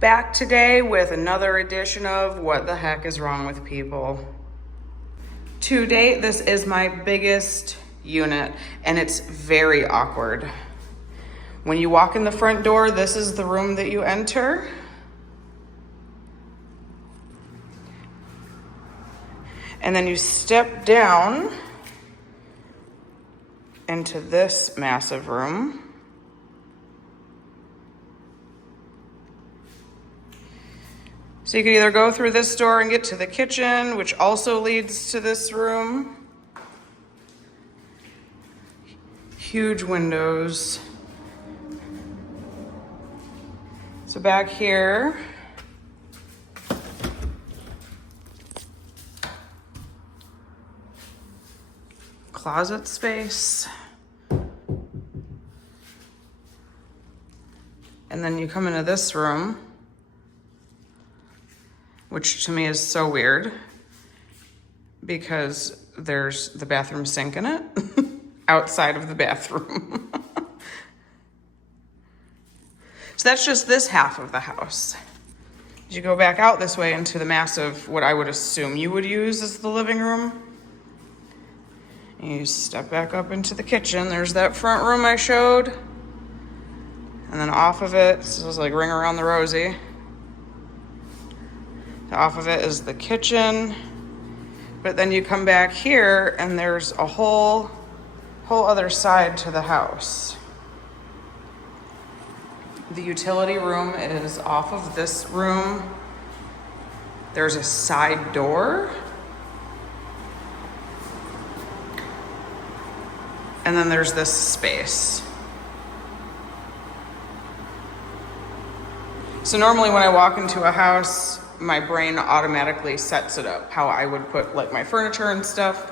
Back today with another edition of What the Heck is Wrong with People. To date, this is my biggest unit, and it's very awkward. When you walk in the front door, this is the room that you enter. And then you step down into this massive room. So you could either go through this door and get to the kitchen, which also leads to this room. Huge windows. So back here, closet space. And then you come into this room, which to me is so weird because there's the bathroom sink in it outside of the bathroom. So that's just this half of the house. As you go back out this way into the massive, what I would assume you would use as the living room. And you step back up into the kitchen. There's that front room I showed. And then off of it, this is like Ring Around the Rosie. Off of it is the kitchen, but then you come back here and there's a whole other side to the house. The utility room is off of this room. There's a side door. And then there's this space. So normally when I walk into a house, my brain automatically sets it up how I would put like my furniture and stuff.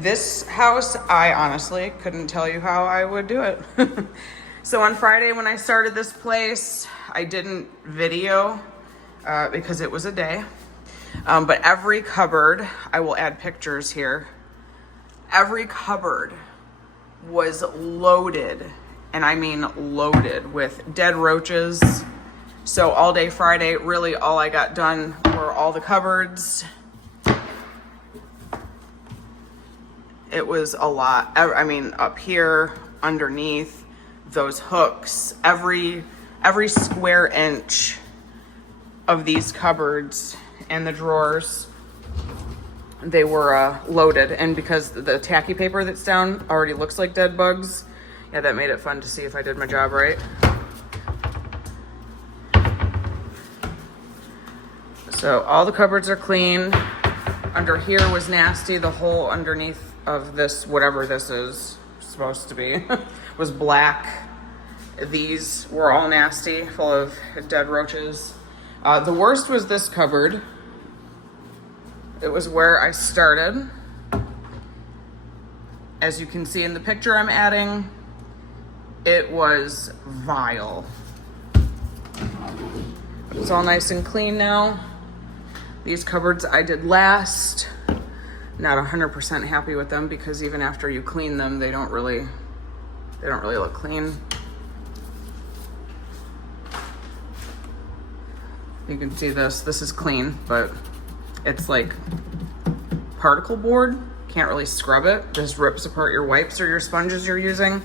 This house, I honestly couldn't tell you how I would do it. So on Friday when I started this place, I didn't video because it was a day. But every cupboard, I will add pictures here. Every cupboard was loaded, and I mean loaded with dead roaches. So all day Friday, really all I got done were all the cupboards. It was a lot. I mean, up here, underneath, those hooks, every square inch of these cupboards and the drawers, they were loaded. And because the tacky paper that's down already looks like dead bugs, yeah, that made it fun to see if I did my job right. So all the cupboards are clean. Under here was nasty. The hole underneath of this, whatever this is supposed to be, was black. These were all nasty, full of dead roaches. The worst was this cupboard. It was where I started. As you can see in the picture I'm adding, it was vile. But it's all nice and clean now. These cupboards I did last. Not 100% happy with them because even after you clean them, they don't really look clean. You can see this is clean, but it's like particle board. Can't really scrub it. Just rips apart your wipes or your sponges you're using.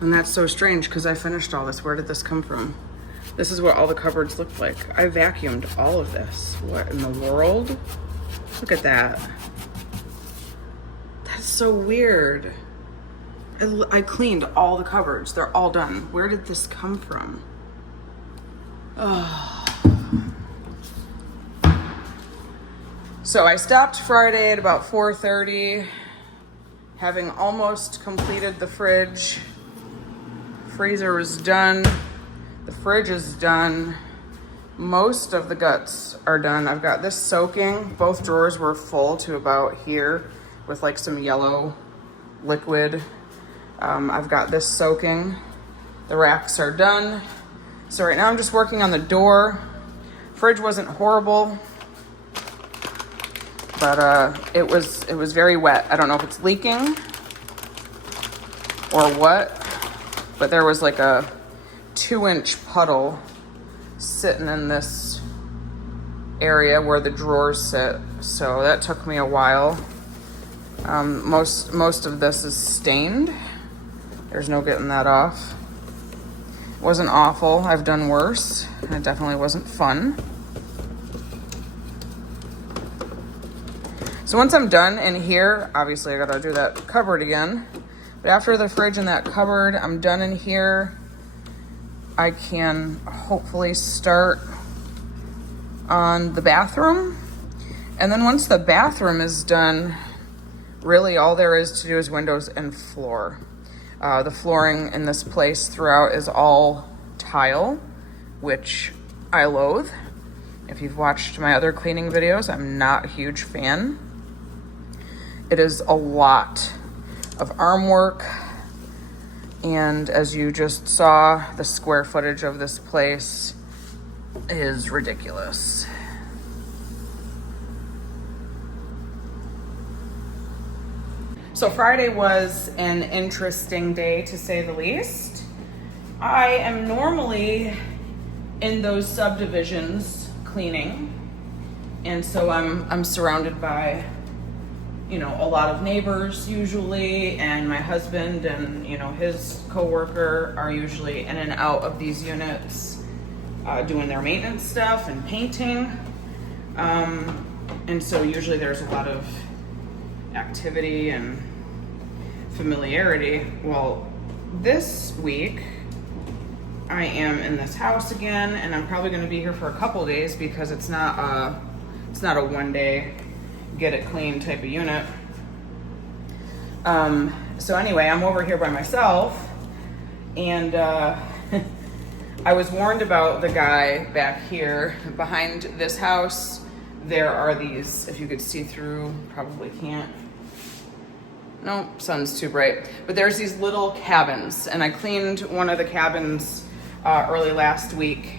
And that's so strange because I finished all this. Where did this come from? This is what all the cupboards look like. I vacuumed all of this. What in the world? Look at that. That's so weird. I cleaned all the cupboards. They're all done. Where did this come from? Oh. So I stopped Friday at about 4:30, having almost completed the fridge. Freezer was done. The fridge is done. Most of the guts are done. I've got this soaking. Both drawers were full to about here with like some yellow liquid. I've got this soaking. The racks are done. So right now I'm just working on the door. Fridge wasn't horrible, but it was very wet. I don't know if it's leaking or what. but there was like a 2-inch puddle sitting in this area where the drawers sit. So that took me a while. Most of this is stained. There's no getting that off. It wasn't awful. I've done worse. It definitely wasn't fun. So once I'm done in here, obviously I gotta do that cupboard again. But after the fridge and that cupboard, I'm done in here. I can hopefully start on the bathroom. And then once the bathroom is done, really all there is to do is windows and floor. The flooring in this place throughout is all tile, which I loathe. If you've watched my other cleaning videos, I'm not a huge fan. It is a lot of arm work. And as you just saw, the square footage of this place is ridiculous. So Friday was an interesting day, to say the least. I am normally in those subdivisions cleaning, and so I'm surrounded by, you know, a lot of neighbors usually, and my husband and, you know, his coworker are usually in and out of these units doing their maintenance stuff and painting. And so usually there's a lot of activity and familiarity. Well, this week I am in this house again, and I'm probably going to be here for a couple days because it's not a one day get it clean type of unit. So anyway, I'm over here by myself, and I was warned about the guy back here behind this house. There are these, if you could see through, probably can't. No, sun's too bright. But there's these little cabins, and I cleaned one of the cabins early last week.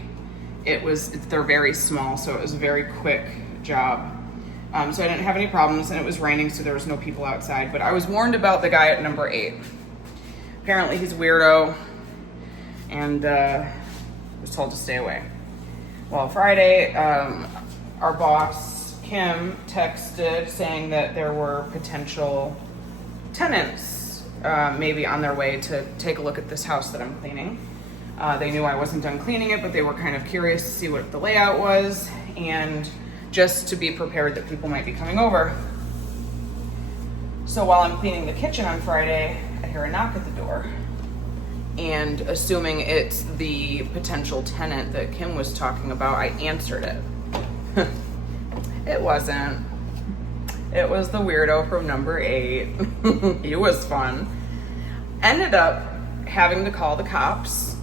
They're very small, so it was a very quick job. So I didn't have any problems, and it was raining, so there was no people outside. But I was warned about the guy at number 8. Apparently he's a weirdo, and was told to stay away. Well, Friday, our boss, Kim, texted saying that there were potential tenants maybe on their way to take a look at this house that I'm cleaning. They knew I wasn't done cleaning it, but they were kind of curious to see what the layout was, and just to be prepared that people might be coming over. So while I'm cleaning the kitchen on Friday, I hear a knock at the door. And assuming it's the potential tenant that Kim was talking about, I answered it. It wasn't. It was the weirdo from number 8. He was fun. Ended up having to call the cops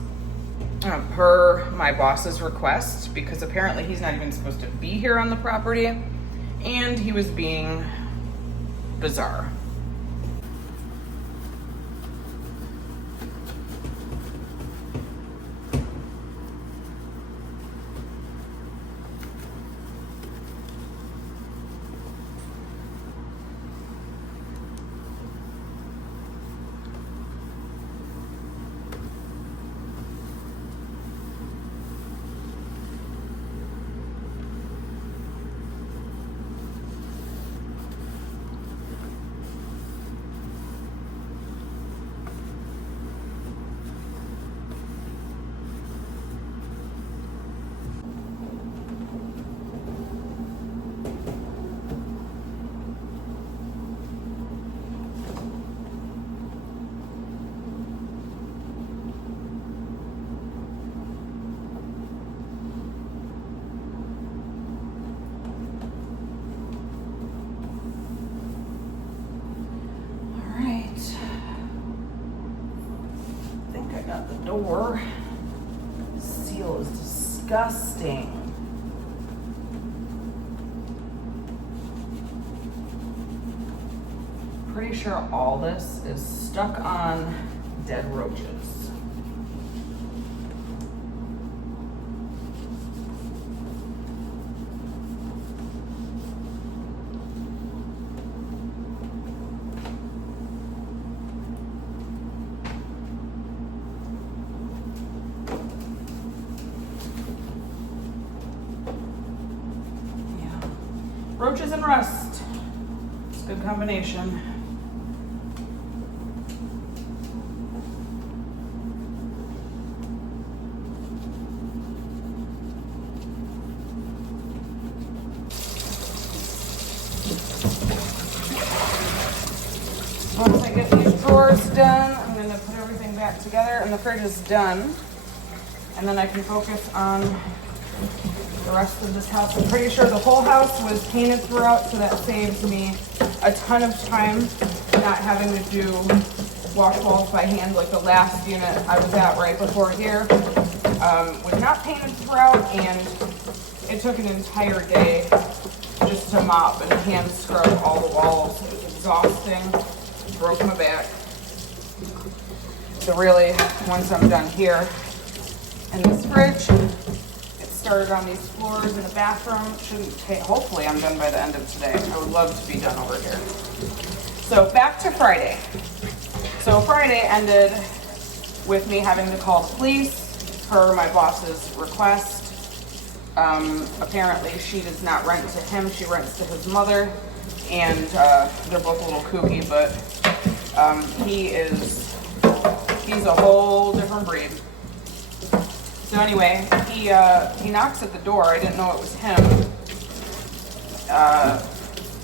per my boss's request, because apparently he's not even supposed to be here on the property, and he was being bizarre. Door seal is disgusting. Pretty sure all this is stuck on dead roaches. roaches and rust. It's a good combination. Once I get these drawers done, I'm going to put everything back together, and the fridge is done. And then I can focus on the rest of this house. I'm pretty sure the whole house was painted throughout, so that saves me a ton of time not having to do wash walls by hand. Like the last unit I was at right before here was not painted throughout, and it took an entire day just to mop and hand scrub all the walls. It was exhausting. Broke my back. So really, once I'm done here in this fridge, get started on these floors in the bathroom. Shouldn't take, hopefully I'm done by the end of today. I would love to be done over here. So back to Friday. So Friday ended with me having to call the police per my boss's request. Apparently she does not rent to him, she rents to his mother, and they're both a little kooky, but he's a whole different breed. So anyway, he knocks at the door. I didn't know it was him.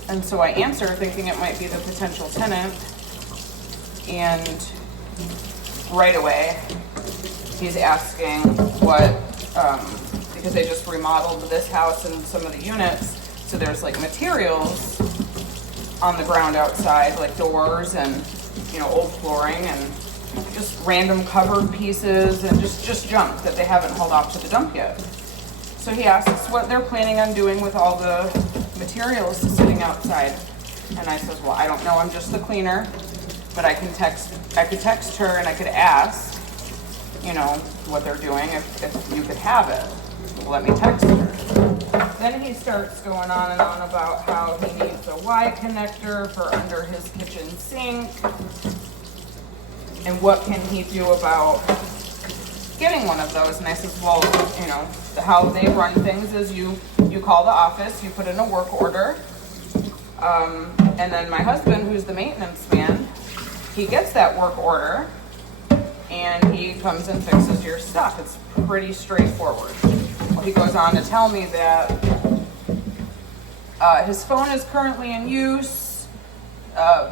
And so I answer thinking it might be the potential tenant. And right away, he's asking what, because they just remodeled this house and some of the units. So there's like materials on the ground outside, like doors and, old flooring and just random covered pieces and just junk that they haven't hauled off to the dump yet. So he asks what they're planning on doing with all the materials sitting outside. And I says, well, I don't know, I'm just the cleaner, but I could text her and I could ask, what they're doing if you could have it. Let me text her. Then he starts going on and on about how he needs a Y connector for under his kitchen sink. And what can he do about getting one of those? And I said, well, how they run things is you call the office, you put in a work order, and then my husband, who's the maintenance man, he gets that work order, and he comes and fixes your stuff. It's pretty straightforward. Well, he goes on to tell me that his phone is currently in use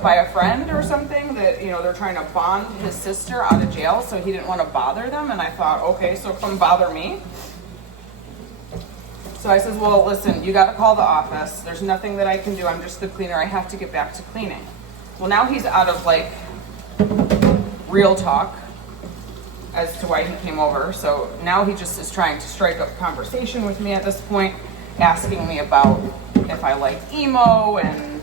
by a friend or something, that they're trying to bond his sister out of jail, so he didn't want to bother them. And I thought, okay, so come bother me. So I says, well, listen, you got to call the office. There's nothing that I can do. I'm just the cleaner. I have to get back to cleaning. Well, now he's out of real talk as to why he came over. So now he just is trying to strike up conversation with me at this point, asking me about if I like emo and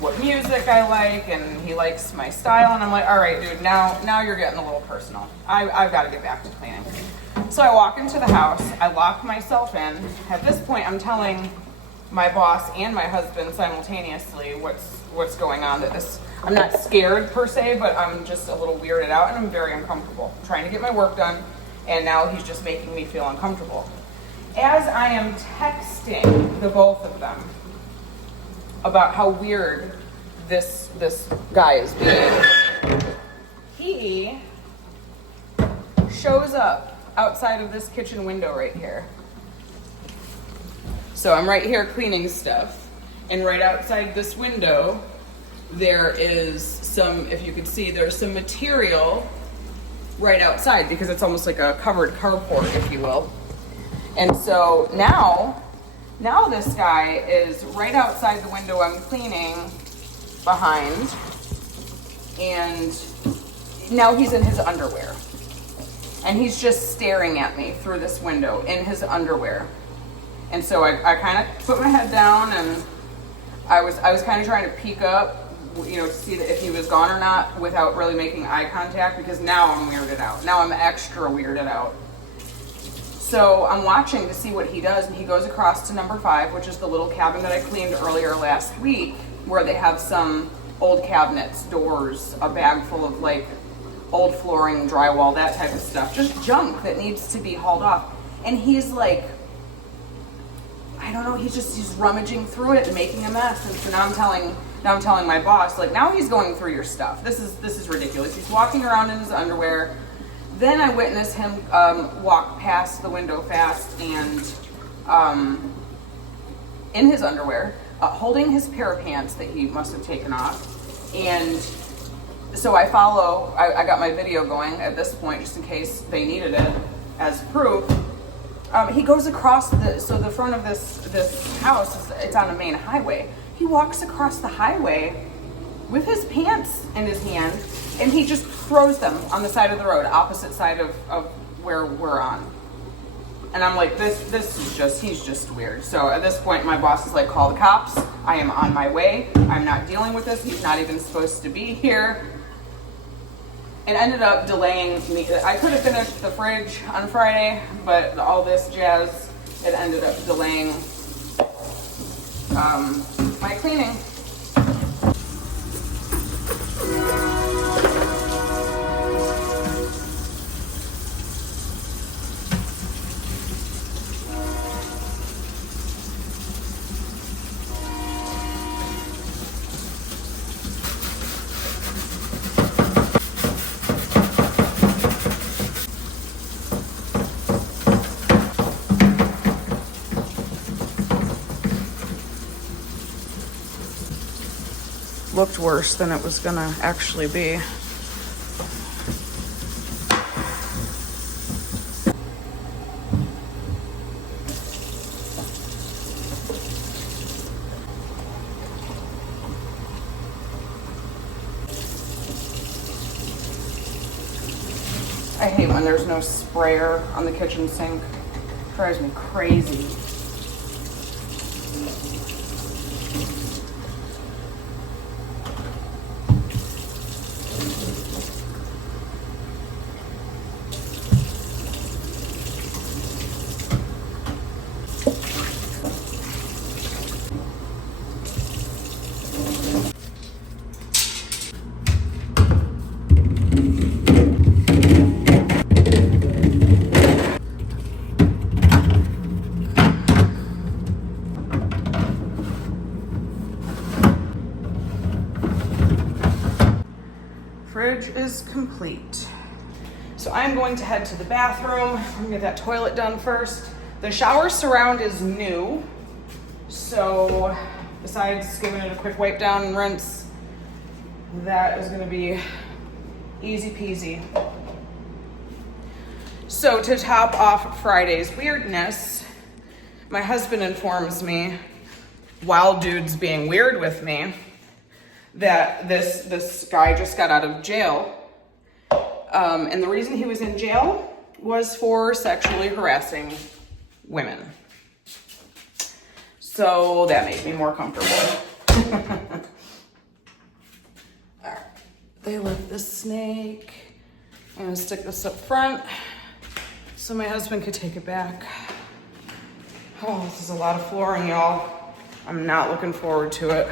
what music I like, and he likes my style. And I'm like, all right, dude, now you're getting a little personal. I've got to get back to cleaning. So I walk into the house, I lock myself in. At this point, I'm telling my boss and my husband simultaneously what's going on. I'm not scared per se, but I'm just a little weirded out, and I'm very uncomfortable. I'm trying to get my work done, and now he's just making me feel uncomfortable. As I am texting the both of them about how weird this guy is being, he shows up outside of this kitchen window right here. So I'm right here cleaning stuff, and right outside this window there is some, if you could see, there's some material right outside because it's almost like a covered carport, if you will. And so now this guy is right outside the window I'm cleaning behind, and now he's in his underwear. And he's just staring at me through this window in his underwear. And so I kind of put my head down, and I was kind of trying to peek up, to see if he was gone or not without really making eye contact, because now I'm weirded out. Now I'm extra weirded out. So I'm watching to see what he does, and he goes across to number 5, which is the little cabin that I cleaned earlier last week, where they have some old cabinets, doors, a bag full of old flooring, drywall, that type of stuff. Just junk that needs to be hauled off. And he's I don't know, he's rummaging through it and making a mess. And so now I'm telling my boss, like, now he's going through your stuff. This is ridiculous. He's walking around in his underwear. Then I witnessed him walk past the window fast and in his underwear, holding his pair of pants that he must have taken off. And so I got my video going at this point just in case they needed it as proof. He goes across the front of this house, it's on a main highway. He walks across the highway with his pants in his hand, and he just throws them on the side of the road, opposite side of where we're on. And I'm like, he's just weird. So at this point, my boss is like, call the cops. I am on my way. I'm not dealing with this. He's not even supposed to be here. It ended up delaying me. I could have finished the fridge on Friday, but all this jazz, it ended up delaying my cleaning. Looked worse than it was gonna actually be. I hate when there's no sprayer on the kitchen sink. It drives me crazy. Fridge is complete. So I'm going to head to the bathroom. I'm gonna get that toilet done first. The shower surround is new. So besides giving it a quick wipe down and rinse, that is gonna be easy peasy. So to top off Friday's weirdness, my husband informs me, while dude's being weird with me, that this guy just got out of jail. And the reason he was in jail was for sexually harassing women. So that made me more comfortable. All right, they left the snake. I'm gonna stick this up front so my husband could take it back. Oh, this is a lot of flooring, y'all. I'm not looking forward to it.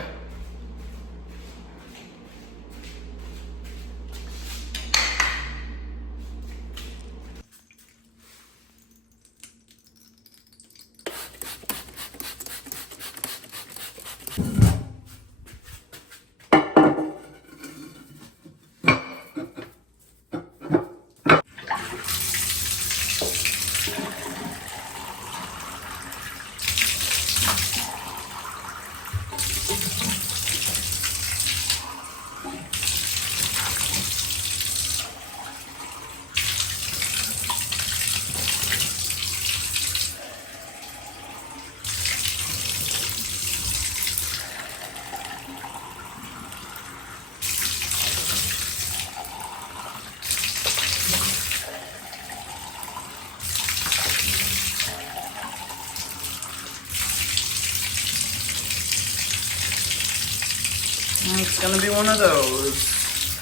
It's gonna be one of those.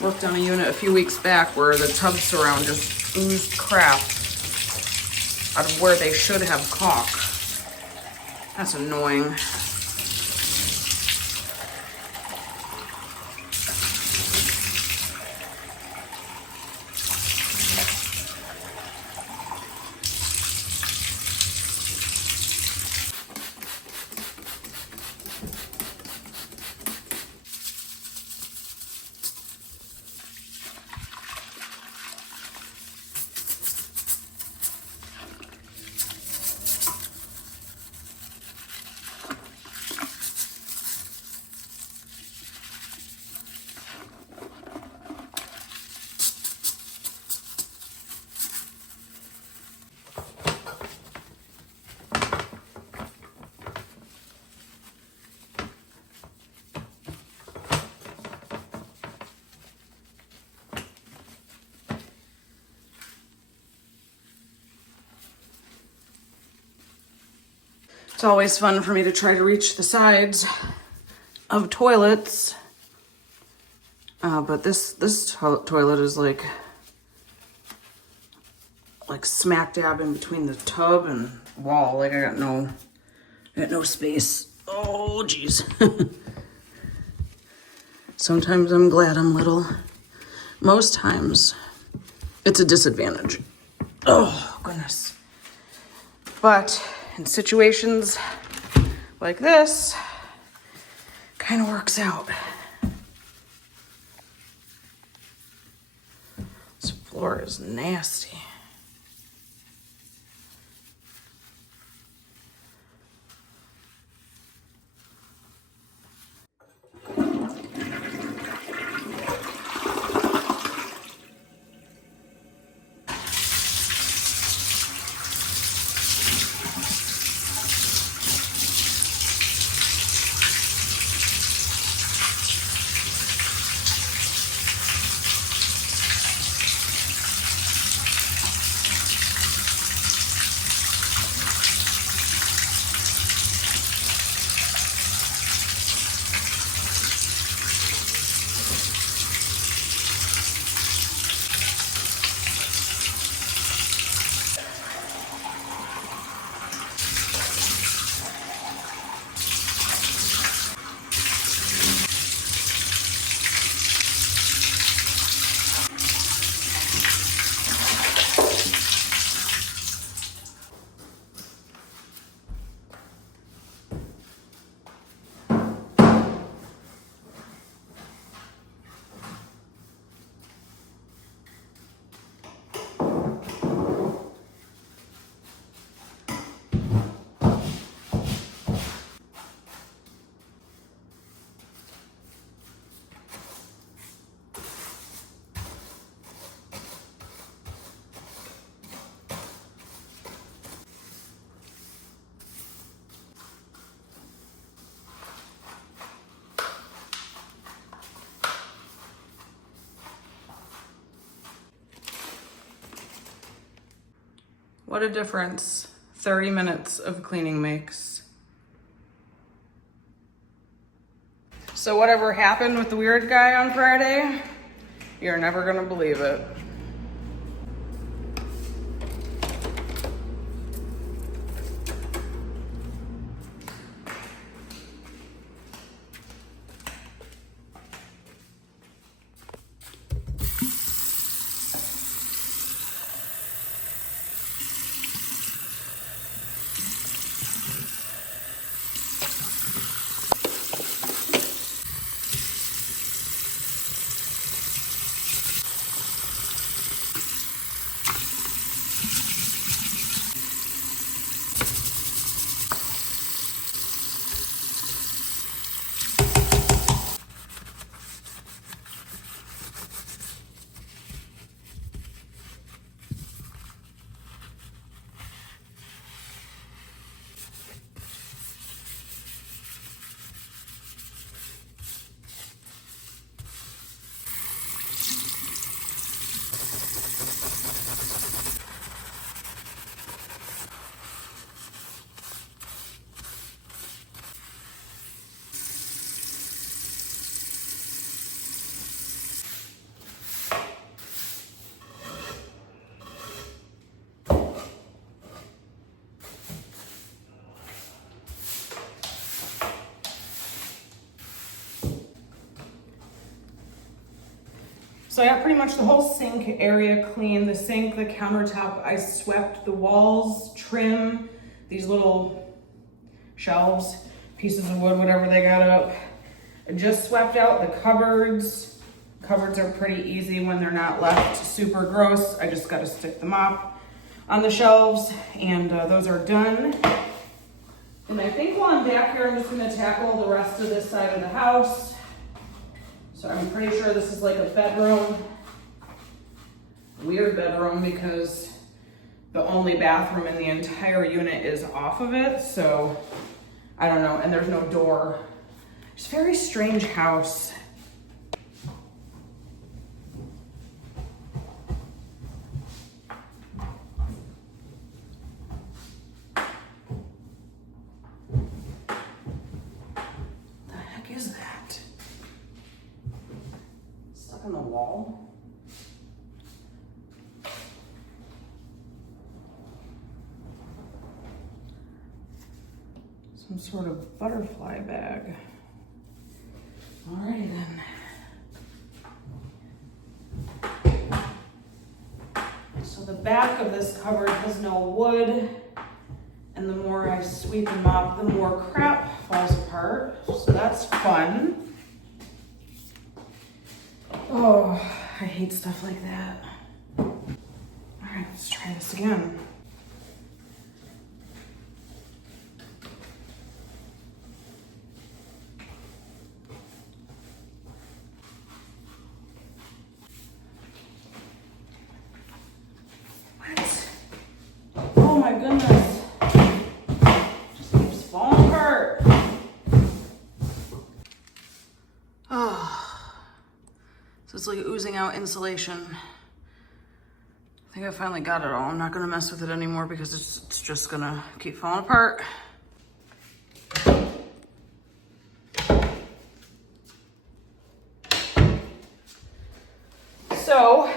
Worked on a unit a few weeks back where the tub surround just oozed crap out of where they should have caulk. That's annoying. It's always fun for me to try to reach the sides of toilets. But this toilet is like smack dab in between the tub and wall. Like I got no space. Oh geez. Sometimes I'm glad I'm little. Most times it's a disadvantage. Oh goodness. But in situations like this, kind of works out. This floor is nasty. What a difference 30 minutes of cleaning makes. So whatever happened with the weird guy on Friday, you're never gonna believe it. So I got pretty much the whole sink area clean. The sink, the countertop, I swept the walls, trim, these little shelves, pieces of wood, whatever they got up. I just swept out the cupboards. Cupboards are pretty easy when they're not left super gross. I just gotta stick the mop on the shelves, and those are done. And I think while I'm back here, I'm just gonna tackle the rest of this side of the house. So I'm pretty sure this is like a bedroom, weird bedroom, because the only bathroom in the entire unit is off of it. So I don't know, and there's no door. It's a very strange house. stuck in the wall. Some sort of butterfly bag. Alrighty then. So the back of this cupboard has no wood, and the more I sweep and mop, the more crap falls apart. So that's fun. Oh, I hate stuff like that. Alright, let's try this again. Oh my goodness. Just keeps falling apart. Oh. So it's like oozing out insulation. I think I finally got it all. I'm not gonna mess with it anymore because it's just gonna keep falling apart. So,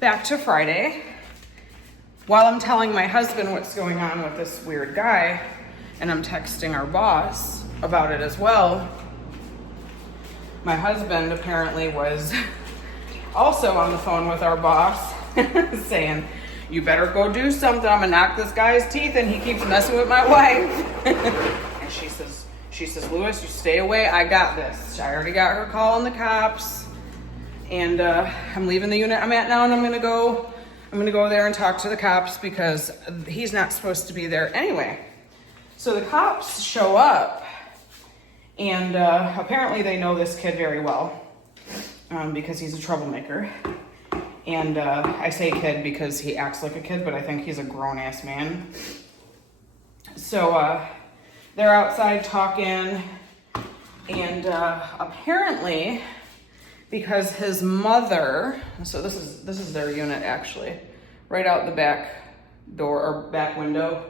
back to Friday. While I'm telling my husband what's going on with this weird guy, and I'm texting our boss about it as well, my husband apparently was also on the phone with our boss saying, you better go do something. I'm gonna knock this guy's teeth and he keeps messing with my wife. And she says, Lewis, you stay away. I got this. I already got her calling the cops. And I'm leaving the unit I'm at now, and I'm gonna go there and talk to the cops because he's not supposed to be there anyway. So the cops show up, and apparently they know this kid very well because he's a troublemaker. And I say kid because he acts like a kid, but I think he's a grown-ass man. So they're outside talking, and apparently, because his mother, so this is their unit actually, right out the back door or back window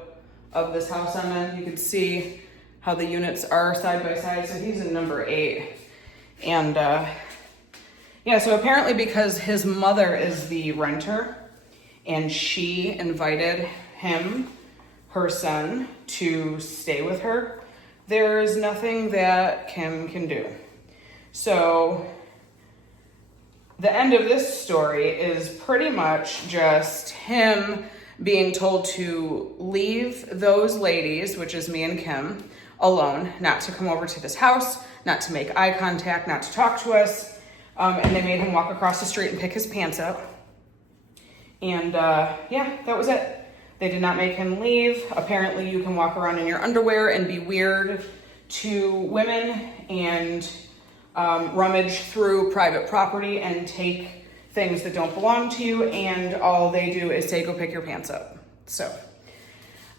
of this house I'm in. You can see how the units are side by side. So he's in number 8. And yeah, so apparently because his mother is the renter and she invited him, her son, to stay with her, there is nothing that Kim can do. So the end of this story is pretty much just him being told to leave those ladies, which is me and Kim, alone, not to come over to this house, not to make eye contact, not to talk to us. And they made him walk across the street and pick his pants up. And yeah, that was it. They did not make him leave. Apparently you can walk around in your underwear and be weird to women and rummage through private property and take things that don't belong to you, and all they do is say, go pick your pants up. So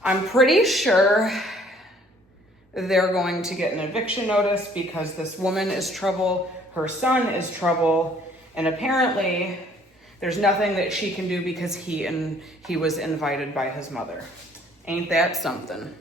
I'm pretty sure they're going to get an eviction notice because this woman is trouble, her son is trouble, and apparently there's nothing that she can do because he was invited by his mother. Ain't that something?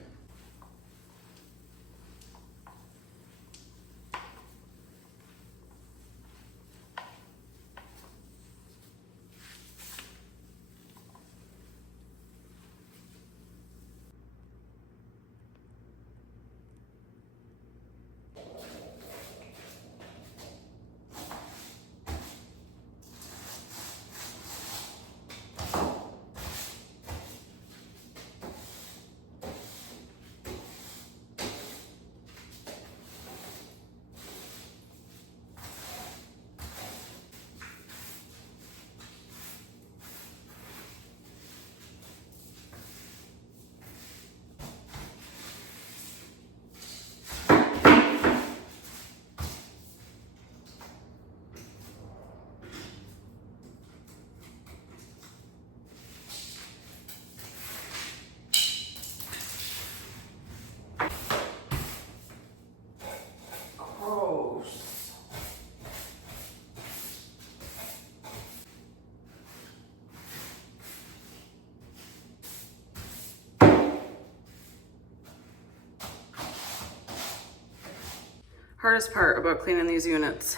Hardest part about cleaning these units,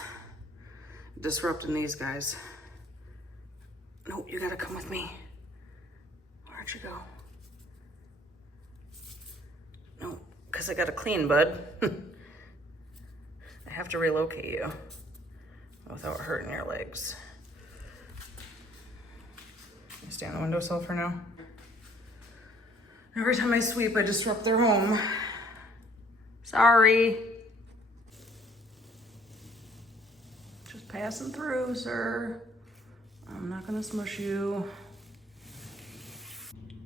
disrupting these guys. No, you gotta come with me. Where'd you go? No, because I gotta clean, bud. I have to relocate you without hurting your legs. You stay on the windowsill for now. Every time I sweep, I disrupt their home. Sorry. Just passing through, sir. I'm not gonna smush you.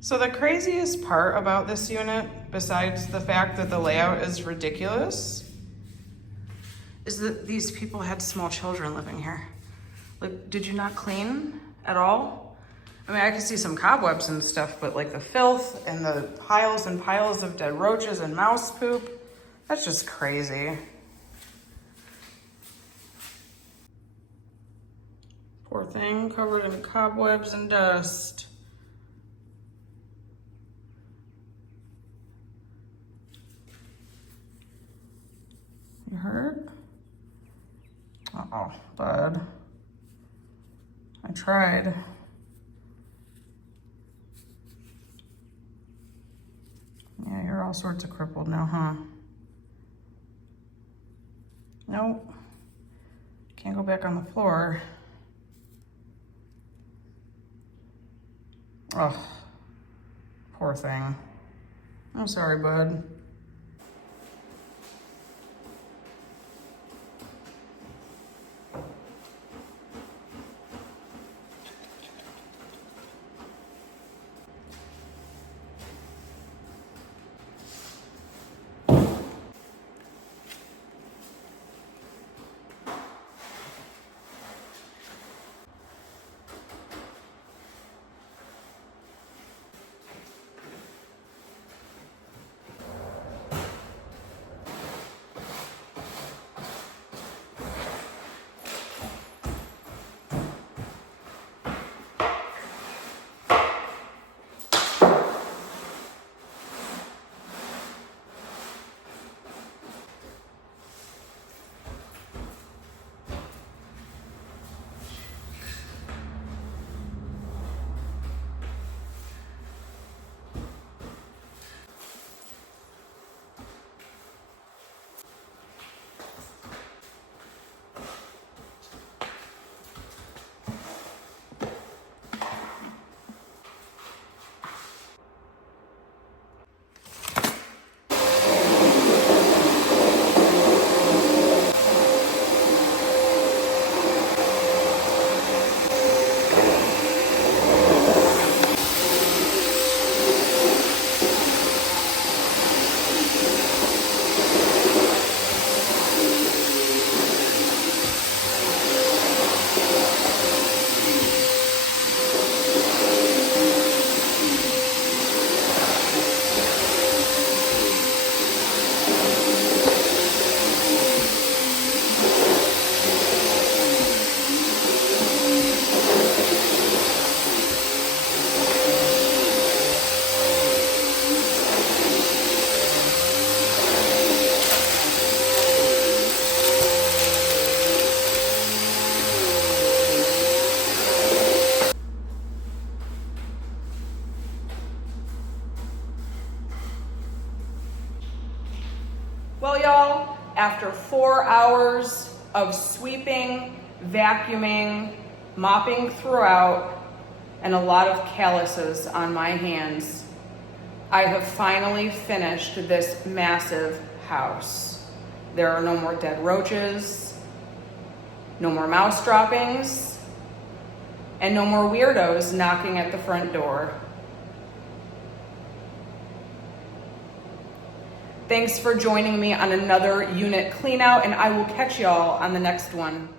So the craziest part about this unit, besides the fact that the layout is ridiculous, is that these people had small children living here. Like, did you not clean at all? I mean, I could see some cobwebs and stuff, but like the filth and the piles and piles of dead roaches and mouse poop, that's just crazy. Poor thing, covered in cobwebs and dust. You hurt? Uh-oh, bud. I tried. Yeah, you're all sorts of crippled now, huh? Nope. Can't go back on the floor. Oh, poor thing. I'm sorry, bud. Well, y'all, after 4 hours of sweeping, vacuuming, mopping throughout, and a lot of calluses on my hands, I have finally finished this massive house. There are no more dead roaches, no more mouse droppings, and no more weirdos knocking at the front door. Thanks for joining me on another unit clean out, and I will catch y'all on the next one.